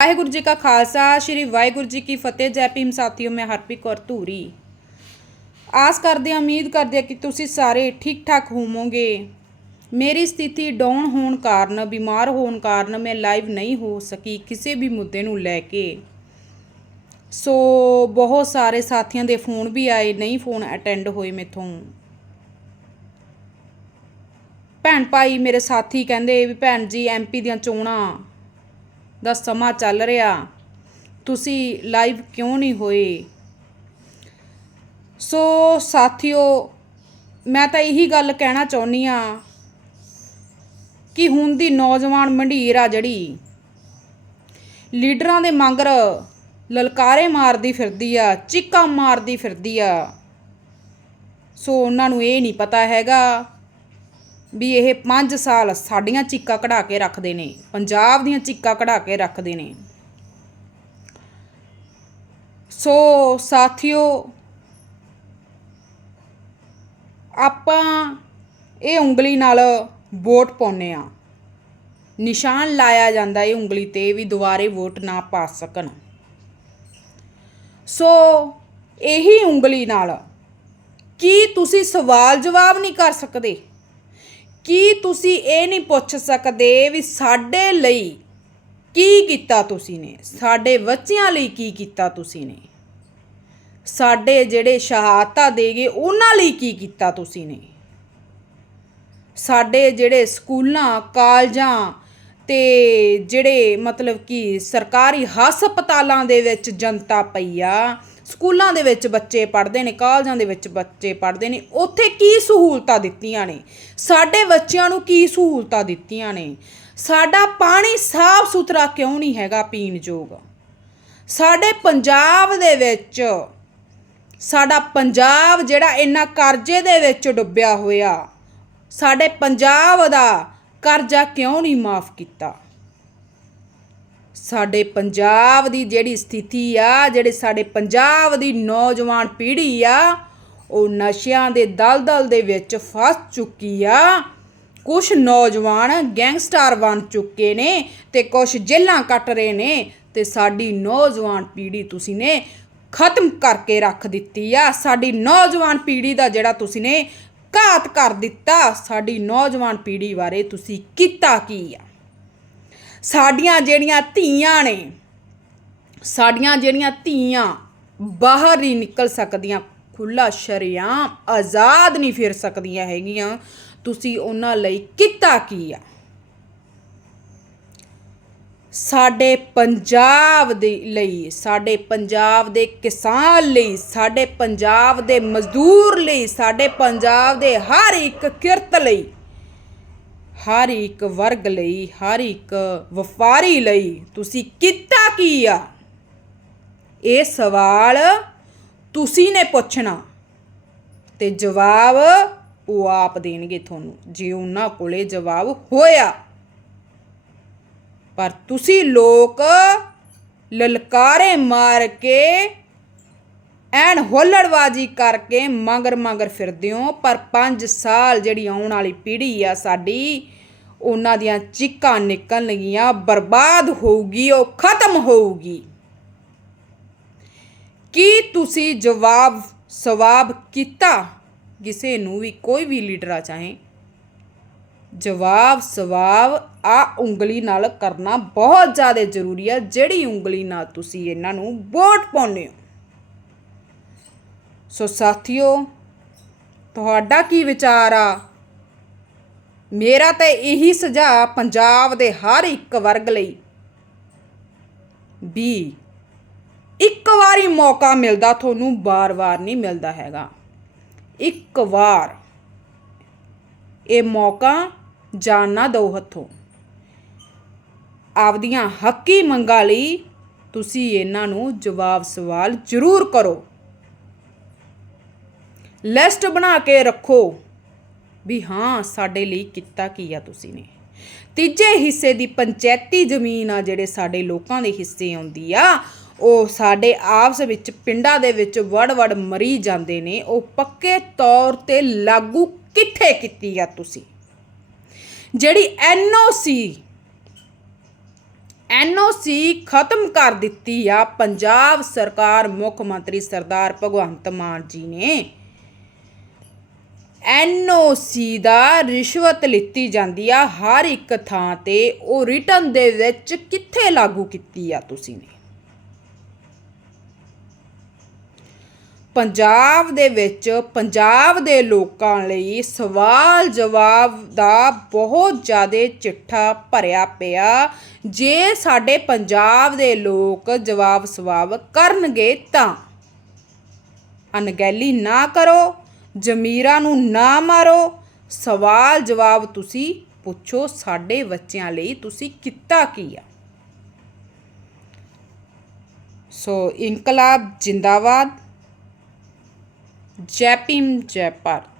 ਵਾਹਿਗੁਰੂ ਜੀ ਕਾ ਖਾਲਸਾ, ਸ੍ਰੀ ਵਾਹਿਗੁਰੂ ਜੀ ਕੀ ਫਤਿਹ। ਜੈ ਭੀਮ ਸਾਥੀਓ, ਮੈਂ ਹਰਪ੍ਰੀਤ ਕੌਰ ਧੂਰੀ। ਆਸ ਕਰਦੇ ਹਾਂ, ਉਮੀਦ ਕਰਦੇ ਹਾਂ ਕਿ ਤੁਸੀਂ ਸਾਰੇ ਠੀਕ ਠਾਕ ਹੋਵੋਗੇ। ਮੇਰੀ ਸਥਿਤੀ ਡਾਊਨ ਹੋਣ ਕਾਰਨ, ਬਿਮਾਰ ਹੋਣ ਕਾਰਨ ਮੈਂ ਲਾਈਵ ਨਹੀਂ ਹੋ ਸਕੀ ਕਿਸੇ ਵੀ ਮੁੱਦੇ ਨੂੰ ਲੈ ਕੇ। ਸੋ, ਬਹੁਤ ਸਾਰੇ ਸਾਥੀਆਂ ਦੇ ਫੋਨ ਵੀ ਆਏ, ਨਹੀਂ ਫੋਨ ਅਟੈਂਡ ਹੋਏ ਮੇਥੋਂ। ਭੈਣ ਭਾਈ ਮੇਰੇ ਸਾਥੀ ਕਹਿੰਦੇ ਵੀ, ਭੈਣ ਜੀ ਐਮਪੀ ਦੀਆਂ ਚੋਣਾਂ ਦਾ ਸਮਾਂ ਚੱਲ ਰਿਹਾ। ਤੁਸੀਂ ਲਾਈਵ ਕਿਉਂ ਨਹੀਂ ਹੋਏ? ਸੋ ਸਾਥੀਓ, ਮੈਂ ਤਾਂ ਇਹੀ ਗੱਲ ਕਹਿਣਾ ਚਾਹੁੰਦੀ ਆ ਕਿ ਹੁਣ ਦੀ ਨੌਜਵਾਨ ਮੰਡੀਰ ਆ ਜਿਹੜੀ, ਲੀਡਰਾਂ ਦੇ ਮੰਗਰ ਲਲਕਾਰੇ ਮਾਰਦੀ ਫਿਰਦੀ ਆ, ਚੀਕਾਂ ਮਾਰਦੀ ਫਿਰਦੀ ਆ। ਸੋ ਉਹਨਾਂ ਨੂੰ ਇਹ ਨਹੀਂ ਪਤਾ ਹੈਗਾ ਵੀ ਇਹ 5 ਸਾਲ ਸਾਡੀਆਂ ਚੀਕਾਂ ਕਢਾ ਕੇ ਰੱਖਦੇ ਨੇ, ਪੰਜਾਬ ਦੀਆਂ ਚੀਕਾਂ ਕਢਾ ਕੇ ਰੱਖਦੇ ਨੇ। ਸੋ ਸਾਥੀਓ, ਆਪਾਂ ਇਹ ਉਂਗਲੀ ਨਾਲ ਵੋਟ ਪਾਉਨੇ ਆ ਨਿਸ਼ਾਨ ਲਾਇਆ ਜਾਂਦਾ ਇਹ ਉਂਗਲੀ ਤੇ ਵੀ ਦੁਬਾਰੇ ਵੋਟ ਨਾ ਪਾ ਸਕਣ। ਸੋ ਇਹੀ ਉਂਗਲੀ ਨਾਲ ਕੀ ਤੁਸੀਂ ਸਵਾਲ ਜਵਾਬ ਨਹੀਂ ਕਰ ਸਕਦੇ? ਕੀ ਤੁਸੀਂ ਇਹ ਨਹੀਂ ਪੁੱਛ ਸਕਦੇ ਵੀ ਸਾਡੇ ਲਈ ਕੀ ਕੀਤਾ ਤੁਸੀਂ ਨੇ? ਸਾਡੇ ਬੱਚਿਆਂ ਲਈ ਕੀ ਕੀਤਾ ਤੁਸੀਂ ਨੇ? ਸਾਡੇ ਜਿਹੜੇ ਸ਼ਹਾਦਤਾਂ ਦੇਗੇ, ਉਹਨਾਂ ਲਈ ਕੀ ਕੀਤਾ ਤੁਸੀਂ ਨੇ? ਸਾਡੇ ਜਿਹੜੇ ਸਕੂਲਾਂ, ਕਾਲਜਾਂ ਤੇ ਜਿਹੜੇ ਮਤਲਬ ਕਿ ਸਰਕਾਰੀ ਹਸਪਤਾਲਾਂ ਦੇ ਵਿੱਚ ਜਨਤਾ ਪਈ ਆ ਸਕੂਲਾਂ ਦੇ ਵਿੱਚ ਬੱਚੇ ਪੜ੍ਹਦੇ ਨੇ, ਕਾਲਜਾਂ ਦੇ ਵਿੱਚ ਬੱਚੇ ਪੜ੍ਹਦੇ ਨੇ, ਉੱਥੇ ਕੀ ਸਹੂਲਤਾਂ ਦਿੱਤੀਆਂ ਨੇ? ਸਾਡੇ ਬੱਚਿਆਂ ਨੂੰ ਕੀ ਸਹੂਲਤਾਂ ਦਿੱਤੀਆਂ ਨੇ? ਸਾਡਾ ਪਾਣੀ ਸਾਫ਼ ਸੁਥਰਾ ਕਿਉਂ ਨਹੀਂ ਹੈਗਾ ਪੀਣ ਯੋਗ? ਸਾਡੇ ਪੰਜਾਬ ਦੇ ਵਿੱਚ, ਸਾਡਾ ਪੰਜਾਬ ਜਿਹੜਾ ਇੰਨਾ ਕਰਜ਼ੇ ਦੇ ਵਿੱਚ ਡੁੱਬਿਆ ਹੋਇਆ, ਸਾਡੇ ਪੰਜਾਬ ਦਾ ਕਰਜ਼ਾ ਕਿਉਂ ਨਹੀਂ ਮਾਫ ਕੀਤਾ? ਸਾਡੇ ਪੰਜਾਬ ਦੀ ਜਿਹੜੀ ਸਥਿਤੀ ਆ, ਜਿਹੜੇ ਸਾਡੇ ਪੰਜਾਬ ਦੀ ਨੌਜਵਾਨ ਪੀੜ੍ਹੀ ਆ, ਉਹ ਨਸ਼ਿਆਂ ਦੇ ਦਲਦਲ ਦੇ ਵਿੱਚ ਫਸ ਚੁੱਕੀ ਆ। ਕੁਝ ਨੌਜਵਾਨ ਗੈਂਗਸਟਰ ਬਣ ਚੁੱਕੇ ਨੇ ਤੇ ਕੁਝ ਜੇਲਾਂ ਕੱਟ ਰਹੇ ਨੇ ਤੇ ਸਾਡੀ ਨੌਜਵਾਨ ਪੀੜ੍ਹੀ ਤੁਸੀਂ ਨੇ ਖਤਮ ਕਰਕੇ ਰੱਖ ਦਿੱਤੀ ਆ। ਸਾਡੀ ਨੌਜਵਾਨ ਪੀੜ੍ਹੀ ਦਾ ਜਿਹੜਾ ਤੁਸੀਂ ਨੇ ਘਾਤ ਕਰ ਦਿੱਤਾ, ਸਾਡੀ ਨੌਜਵਾਨ ਪੀੜ੍ਹੀ ਬਾਰੇ ਤੁਸੀਂ ਕੀਤਾ ਕੀ ਆ? ਸਾਡੀਆਂ ਜਿਹੜੀਆਂ ਧੀਆਂ ਨੇ, ਸਾਡੀਆਂ ਜਿਹੜੀਆਂ ਧੀਆਂ ਬਾਹਰ ਨਹੀਂ ਨਿਕਲ ਸਕਦੀਆਂ ਖੁੱਲਾ ਸ਼ਰਿਆਮ ਆਜ਼ਾਦ ਨਹੀਂ ਫਿਰ ਸਕਦੀਆਂ ਹੈਗੀਆਂ, ਤੁਸੀਂ ਉਹਨਾਂ ਲਈ ਕੀਤਾ ਕੀ ਆ? ਸਾਡੇ ਪੰਜਾਬ ਦੇ ਲਈ, ਸਾਡੇ ਪੰਜਾਬ ਦੇ ਕਿਸਾਨ ਲਈ, ਸਾਡੇ ਪੰਜਾਬ ਦੇ ਮਜ਼ਦੂਰ ਲਈ, ਸਾਡੇ ਪੰਜਾਬ ਦੇ ਹਰ ਇੱਕ ਕਿਰਤ ਲਈ ਹਰ ਇੱਕ ਵਰਗ ਲਈ, ਹਰ ਇੱਕ ਵਪਾਰੀ ਲਈ ਤੁਸੀਂ ਕੀਤਾ ਕੀ ਆ? ਇਹ ਸਵਾਲ ਤੁਸੀਂ ਨੇ ਪੁੱਛਣਾ ਤੇ ਜਵਾਬ ਉਹ ਆਪ ਦੇਣਗੇ ਤੁਹਾਨੂੰ, ਜੇ ਉਹਨਾਂ ਕੋਲੇ ਜਵਾਬ ਹੋਇਆ। ਪਰ ਤੁਸੀਂ ਲੋਕ ਲਲਕਾਰੇ ਮਾਰ ਕੇ ਐਨ ਹੋਲੜਵਾਜੀ ਕਰਕੇ ਮਗਰ ਮਗਰ ਫਿਰਦੇ ਹੋ ਪਰ 5 ਸਾਲ ਜਿਹੜੀ ਆਉਣ ਵਾਲੀ ਪੀੜ੍ਹੀ ਆ ਸਾਡੀ, ਉਹਨਾਂ ਦੀਆਂ ਚੀਕਾਂ ਨਿਕਲਣਗੀਆਂ ਬਰਬਾਦ ਹੋਊਗੀ, ਉਹ ਖਤਮ ਹੋਊਗੀ। ਕੀ ਤੁਸੀਂ ਜਵਾਬ ਸਵਾਬ ਕੀਤਾ? ਕਿਸੇ ਨੂੰ ਵੀ ਕੋਈ ਵੀ ਲੀਡਰ ਆ ਚਾਹੇ, ਜਵਾਬ ਸਵਾਬ ਆ ਉਂਗਲੀ ਨਾਲ ਕਰਨਾ ਬਹੁਤ ਜ਼ਿਆਦਾ ਜ਼ਰੂਰੀ ਹੈ ਜਿਹੜੀ ਉਂਗਲੀ ਨਾਲ ਤੁਸੀਂ ਇਹਨਾਂ ਨੂੰ ਵੋਟ ਪਾਉਂਦੇ ਹੋ। ਸੋ ਸਾਥੀਓ, ਤੁਹਾਡਾ ਕੀ ਵਿਚਾਰ ਆ? ਮੇਰਾ ਤਾਂ ਇਹੀ ਸੁਝਾਅ ਪੰਜਾਬ ਦੇ ਹਰ ਇੱਕ ਵਰਗ ਲਈ। ਵੀ ਇੱਕ ਵਾਰੀ ਮੌਕਾ ਮਿਲਦਾ ਤੁਹਾਨੂੰ ਬਾਰ-ਬਾਰ ਨਹੀਂ ਮਿਲਦਾ ਹੈਗਾ। ਇੱਕ ਵਾਰ ਇਹ ਮੌਕਾ ਜਾਣ ਨਾ ਦਿਓ ਹੱਥੋਂ। ਆਪਦੀਆਂ ਹੱਕੀ ਮੰਗਾਂ ਲਈ ਤੁਸੀਂ ਇਹਨਾਂ ਨੂੰ ਜਵਾਬ ਸਵਾਲ ਜ਼ਰੂਰ ਕਰੋ। ਲਿਸਟ ਬਣਾ ਕੇ ਰੱਖੋ ਵੀ ਹਾਂ, ਸਾਡੇ ਲਈ ਕੀਤਾ ਕੀ ਆ ਤੁਸੀਂ ਨੇ। ਤੀਜੇ ਹਿੱਸੇ ਦੀ ਪੰਚਾਇਤੀ ਜ਼ਮੀਨ ਆ, ਜਿਹੜੇ ਸਾਡੇ ਲੋਕਾਂ ਦੇ ਹਿੱਸੇ ਆਉਂਦੀ ਆ, ਉਹ ਸਾਡੇ ਆਪਸ ਵਿੱਚ, ਪਿੰਡਾਂ ਦੇ ਵਿੱਚ ਵੜ-ਵੜ ਮਰੀ ਜਾਂਦੇ ਨੇ। ਉਹ ਪੱਕੇ ਤੌਰ ਤੇ ਲਾਗੂ ਕਿੱਥੇ ਕੀਤੀ ਆ ਤੁਸੀਂ? ਜਿਹੜੀ ਐਨਓਸੀ ਐਨਓਸੀ ਖਤਮ ਕਰ ਦਿੱਤੀ ਆ, ਪੰਜਾਬ ਸਰਕਾਰ ਮੁੱਖ ਮੰਤਰੀ ਸਰਦਾਰ ਭਗਵੰਤ ਮਾਨ ਜੀ ਨੇ। ਐਨਓਸੀ ਦਾ ਰਿਸ਼ਵਤ ਲਿੱਤੀ ਜਾਂਦੀ ਆ ਹਰ ਇੱਕ ਥਾਂ ਤੇ। ਉਹ ਰਿਟਰਨ ਦੇ ਵਿੱਚ ਕਿੱਥੇ ਲਾਗੂ ਕੀਤੀ ਆ ਤੁਸੀਂ ਨੇ? ਪੰਜਾਬ ਦੇ ਵਿੱਚ ਪੰਜਾਬ ਦੇ ਲੋਕਾਂ ਲਈ ਸਵਾਲ ਜਵਾਬ ਦਾ ਬਹੁਤ ਜ਼ਿਆਦਾ ਚਿੱਠਾ ਭਰਿਆ ਪਿਆ। ਜੇ ਸਾਡੇ ਪੰਜਾਬ ਦੇ ਲੋਕ ਜਵਾਬ ਸਵਾਬ ਕਰਨਗੇ ਤਾਂ ਅਣਗਹਿਲੀ ਨਾ ਕਰੋ। ਜ਼ਮੀਰਾਂ ਨੂੰ ਨਾ ਮਾਰੋ। ਸਵਾਲ ਜਵਾਬ ਤੁਸੀਂ ਪੁੱਛੋ, ਸਾਡੇ ਬੱਚਿਆਂ ਲਈ ਤੁਸੀਂ ਕੀਤਾ ਕੀ ਆ? ਸੋ ਇਨਕਲਾਬ ਜਿੰਦਾਬਾਦ। ਜੈ ਭੀਮ ਜੈ ਭਾਰਤ